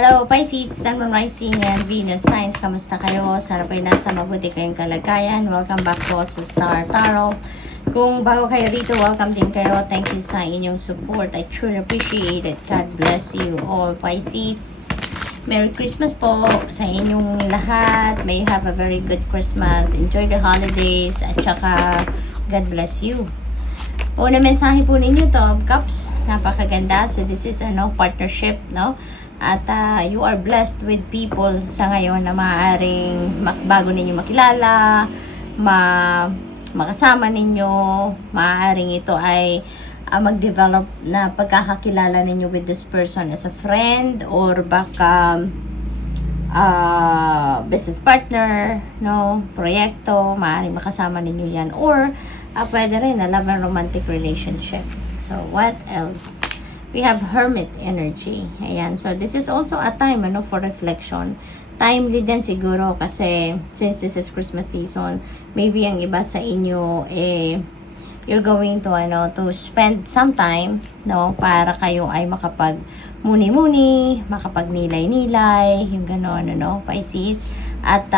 Hello Pisces, Sun, Moon, Rising, and Venus Signs. Kamusta kayo? Sana po nasa mabuti kayong kalagayan. Welcome back po sa Star Tarot. Kung bago kayo rito, welcome din kayo. Thank you sa inyong support. I truly appreciate it. God bless you all, Pisces. Merry Christmas po sa inyong lahat. May you have a very good Christmas. Enjoy the holidays. At saka, God bless you. Una mensahe po ninyo to, Cups. Napakaganda. So this is partnership, no? At you are blessed with people sa ngayon na maaaring bago ninyo makilala, makasama ninyo, maaaring ito ay mag-develop na pagkakakilala ninyo with this person as a friend or baka business partner, no, proyekto, maaaring makasama ninyo yan or pwede rin na love and romantic relationship. So what else? We have Hermit energy. Ayan. So, this is also a time for reflection. Timely din siguro kasi since this is Christmas season, maybe ang iba sa inyo, you're going to, to spend some time, no, para kayo ay makapag muni-muni, makapag-nilay-nilay, yung gano'n, Pisces. At,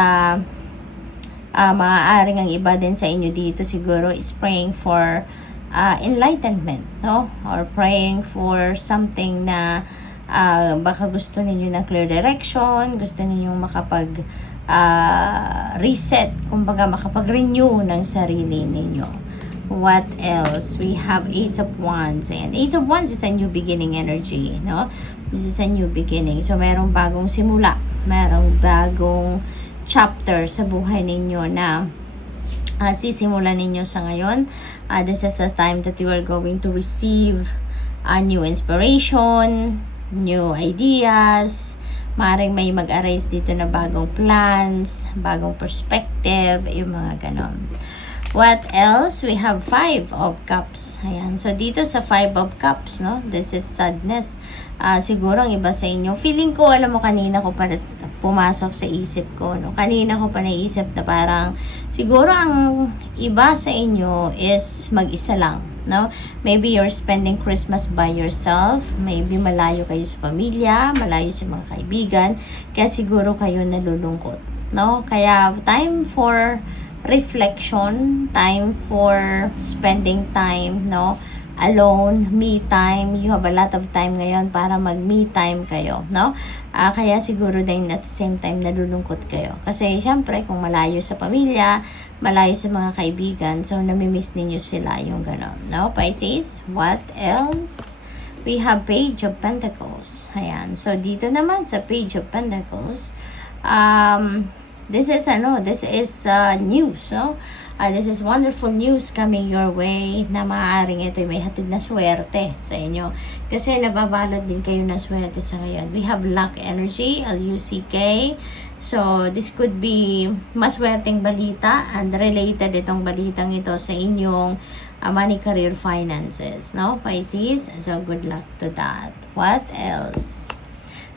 maaaring ang iba din sa inyo dito siguro is praying for enlightenment, no? Or praying for something na baka gusto ninyo ng clear direction, gusto ninyong makapag reset, kumbaga makapag-renew ng sarili ninyo. What else? We have Ace of Wands. And Ace of Wands is a new beginning energy, no? This is a new beginning. So, merong bagong simula, merong bagong chapter sa buhay ninyo na sisimulan ninyo sa ngayon. This is a time that you are going to receive new inspiration, new ideas. Maaaring may mag-arise dito na bagong plans, bagong perspective, yung mga ganon. What else? We have 5 of Cups. Ayan. So, dito sa 5 of Cups, no? This is sadness. Siguro ang iba sa inyo. Feeling ko, alam mo, kanina ko pa pumasok sa isip ko, no? Kanina ko pa naisip na parang, siguro ang iba sa inyo is mag-isa lang, no? Maybe you're spending Christmas by yourself. Maybe malayo kayo sa pamilya, malayo sa mga kaibigan. Kaya siguro kayo nalulungkot, no? Kaya, time for reflection, time for spending time, no, alone, me time. You have a lot of time ngayon para mag-me time kayo, no? Kaya siguro din at the same time nalulungkot kayo. Kasi syempre kung malayo sa pamilya, malayo sa mga kaibigan, so namimiss ninyo sila yung gano'n, no? Pisces, what else? We have Page of Pentacles. Ayan. So dito naman sa Page of Pentacles, this is news, no? This is wonderful news coming your way na maaaring ito may hatid na swerte sa inyo. Kasi nababalot din kayo ng swerte sa ngayon. We have luck energy, L-U-C-K. So, this could be maswerteng balita and related itong balitang ito sa inyong money, career, finances, no? Pisces, so good luck to that. What else?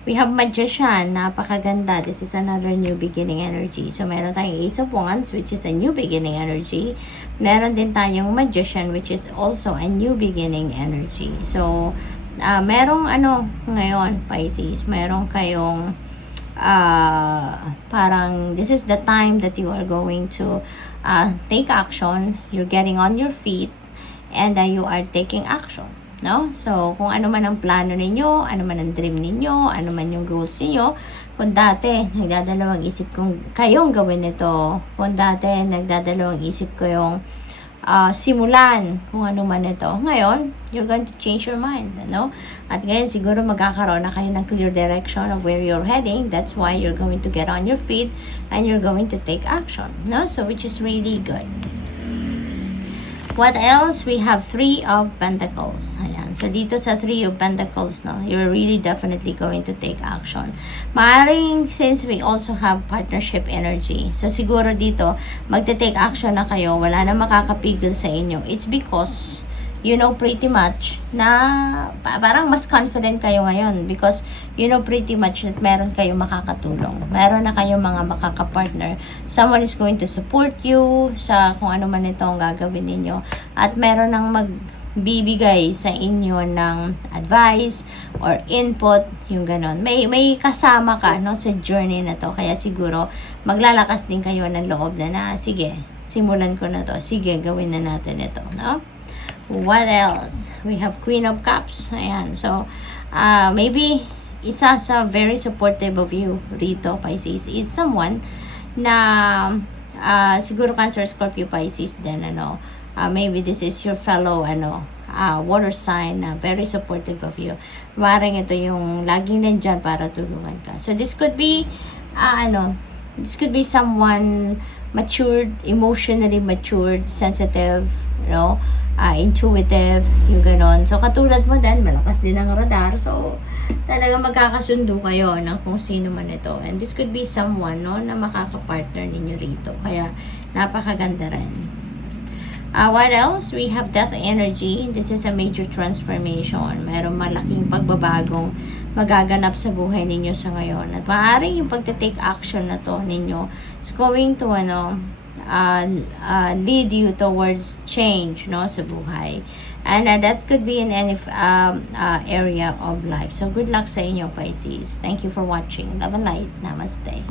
We have Magician, napakaganda. This is another new beginning energy. So, meron tayong Ace of Wands, which is a new beginning energy. Meron din tayong Magician, which is also a new beginning energy. So, merong ngayon, Pisces, meron kayong parang this is the time that you are going to take action. You're getting on your feet and you are taking action. No? So, kung ano man ang plano ninyo, ano man ang dream ninyo, ano man yung goals ninyo, kung dati, nagdadalawang isip kong kayong gawin ito, kung dati, nagdadalawang isip ko yung simulan, kung ano man ito, ngayon, you're going to change your mind, no? At ngayon, siguro magkakaroon na kayo ng clear direction of where you're heading. That's why you're going to get on your feet and you're going to take action, no? So, which is really good. What else? We have 3 of Pentacles. Ayan. So, dito sa 3 of Pentacles, no, you're really definitely going to take action. Maaring, since we also have partnership energy, so siguro dito, magte-take action na kayo, wala na makakapigil sa inyo. It's because, you know pretty much na parang mas confident kayo ngayon because you know pretty much that meron kayong makakatulong. Meron na kayong mga makakapartner. Someone is going to support you sa kung ano man ito ang gagawin ninyo. At meron nang bibigay sa inyo ng advice or input, yung ganon. May kasama ka, no, sa journey na to. Kaya siguro, maglalakas din kayo ng loob na sige, simulan ko na to. Sige, gawin na natin ito, no? What else? We have Queen of Cups. Ayan. So, maybe, isa sa very supportive of you rito, Pisces, is someone na siguro Cancer, Scorpio, Pisces din, ano. Maybe this is your fellow, water sign na very supportive of you. Maring ito yung laging nandyan para tulungan ka. So, this could be, this could be someone matured, emotionally matured, sensitive, intuitive, yung ganon. So, katulad mo din, malakas din ang radar. So, talagang magkakasundo kayo ng kung sino man ito. And this could be someone, no, na makakapartner ninyo rito. Kaya, napakaganda rin. What else? We have death energy. This is a major transformation. Mayroong malaking pagbabagong magaganap sa buhay ninyo sa ngayon. At maaaring yung pagte-take action na to ninyo is going to, lead you towards change, no, sa buhay. And that could be in any area of life. So, good luck sa inyo, Pisces. Thank you for watching. Love and light. Namaste.